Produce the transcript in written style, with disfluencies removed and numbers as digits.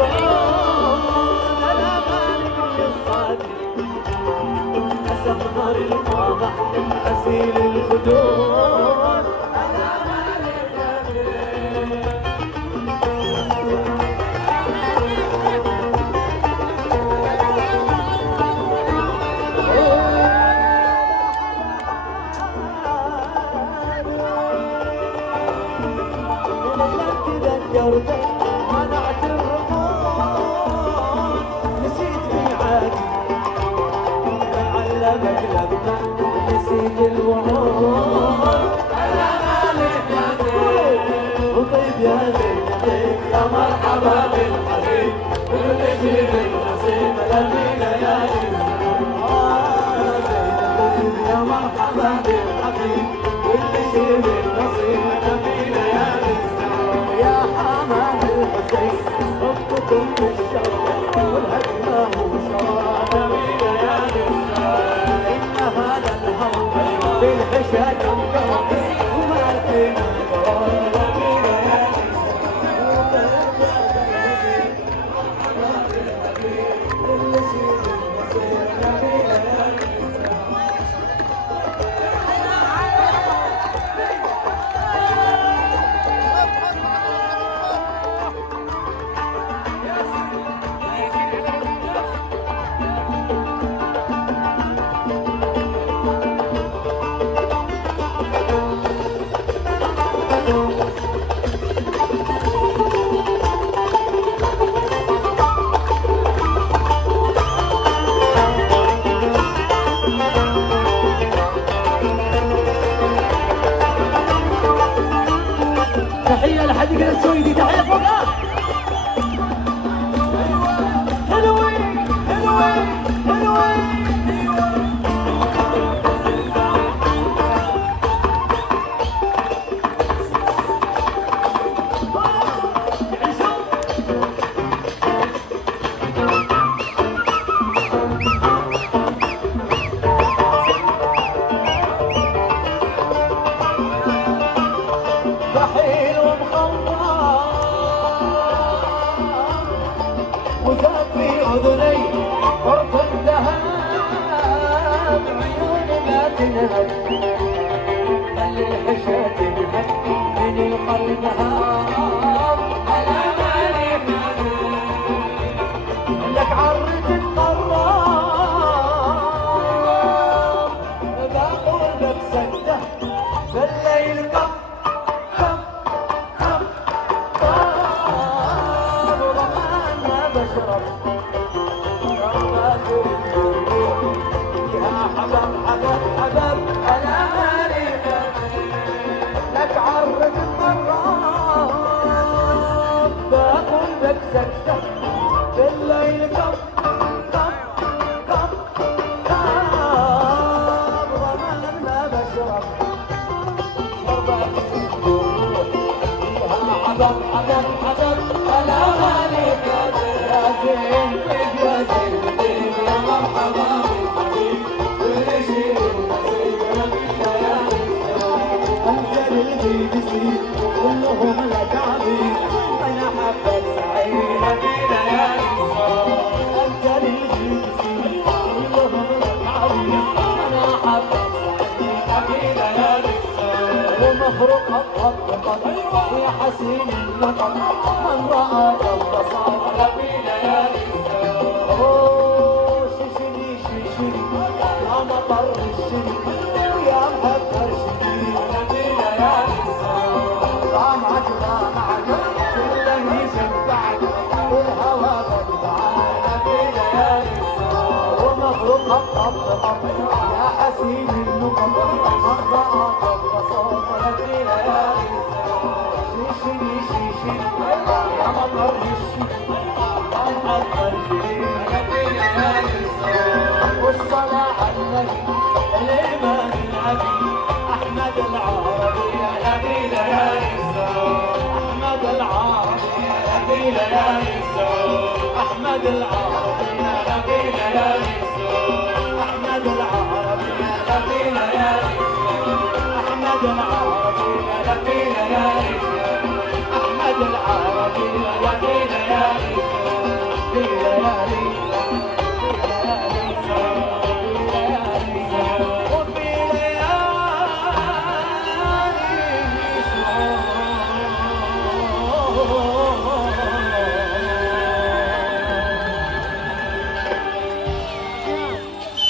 العطون الأمان الصادق نسق نار القامة أسيل الخدود الأمان الجميل تذكرتك منعت الرموز نسيت ميعادي علمك لما نسيت الوعود انا مالك يا زين وطيب يا زين يا مرحبا بالحبيب كل شيء بالنصيب لبينا يا زين يا مرحبا بالحبيب كل شيء بالنصيب لبينا يا زين يا حمام الحسين حبكم بالشوق والهجمة وصار يا نساء إن هذا الهوى بالحشا ينقض وما فينا تحية لحديقة السويدي تحية فوقها حلوين حلوين حلوين رحيل وزاد في أذني فرط الذهب عيون لا تنهب خلي الحشا تنهب من القلب هاب على مالي لك عرت القرار بقول لك سكتة بالليل كم حبب حبب حبب أنا مالي لك عرض الطراب بقول لك سكتة بالليل كم كم كم كم رمان ما بشرب شربت الجروح فيها حبب حبب حبب أنا مالي يا زين يا زين يا مرحبا كلهم لك عبيد انا حبك سعيد بينا يا نساء انت للجيسي كلهم لك عبيد انا حبك سعيد بينا يا نساء ومفروق الطبقة يا حسين النقط من راى البصر بينا يا نساء اوه شيشني شيشني يا مطر الشني ويا مهكر شني بينا يا نساء رامعك رامعك كلني شبعك والهوى بدبعك بينا يا نساء ومبروك الطبطب يا حسين النقط من راى البصر بينا يا نساء شيشني شيشني يا مطر الشني يا مهكر شني بينا يا نساء والصلاة على النبي الإمام العبي أحمد العربي يا بينا يا نساء أحمد العربي يا بينا يا نساء أحمد العربي يا بينا يا نساء